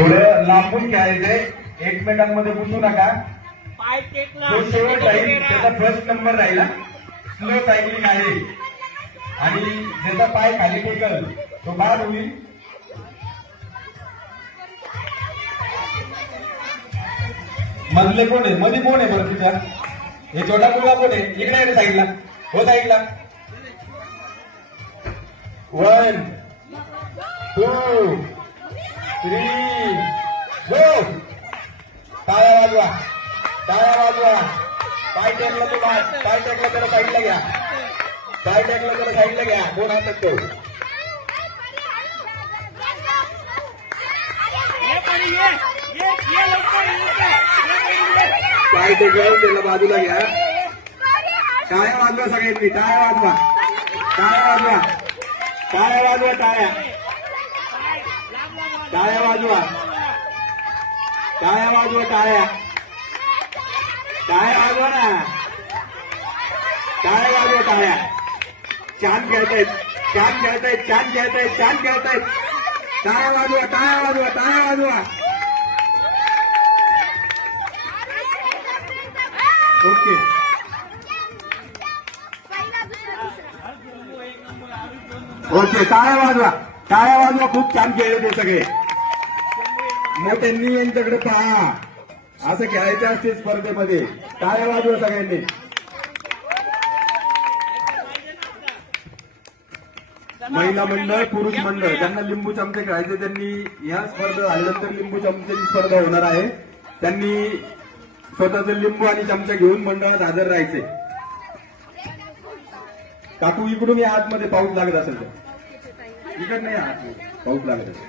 थोडं लांबून खेळायचंय, एकमेकांमध्ये घुसू नका. जो शेवट राहील त्याचा फर्स्ट नंबर राहिला. स्लो सायकलिंग आहे आणि ज्याचा पाय खाली टेकल तो बाद होईल. मधले कोण आहे, मध्ये कोण आहे बरं तुझ्या? हे छोटा मुलगा कोण आहे? इकडे आहे साईडला. हो साईडला. 1 2 3 गो. टाळ्या वाजवा, टाळ्या वाजवा. पाय टेकला तो बाद, पाय टेकला त्याला साईडला घ्या, पाय टेकला त्याला साईडला घ्या. कोण हातात तो? पाय टेकवून त्याला बाजूला घ्या. टाळ्या वाजवा सगळ्यांनी, टाळ्या वाजवा, टाळ्या वाजवा, टाळ्या वाजवा, टाळ्या, टाळ्या वाजवा, टाळ्या वाजवा, टाळ्या, टाळ्या वाजवा ना, टाळ्या वाजवा, टाळ्या. छान खेळतायत, छान खेळतायत, छान खेळतायत, छान खेळतायत. टाळ्या वाजवा, टाळ्या वाजवा, टाळ्या वाजवा. ओके. ओके, टाळ्या वाजवा, टाळ्या वाजवा. खूप छान खेळले ते सगळे. मोठ्यांनी यांच्याकडे पहा. असं खेळायचं असते स्पर्धेमध्ये. टाळ्या वाजवा सगळ्यांनी. महिला मंडळ, पुरुष मंडळ ज्यांना लिंबू चमचे खेळायचे त्यांनी ह्या स्पर्धा झाल्यानंतर लिंबू चमच्याची स्पर्धा होणार आहे. त्यांनी स्वतःच लिंबू आणि चमचा घेऊन मंडळात हजर राहायचे. काकू इकडून या आतमध्ये पाऊस लागत असेल तर. इकडे नाही आतमध्ये पाऊस लागत असेल.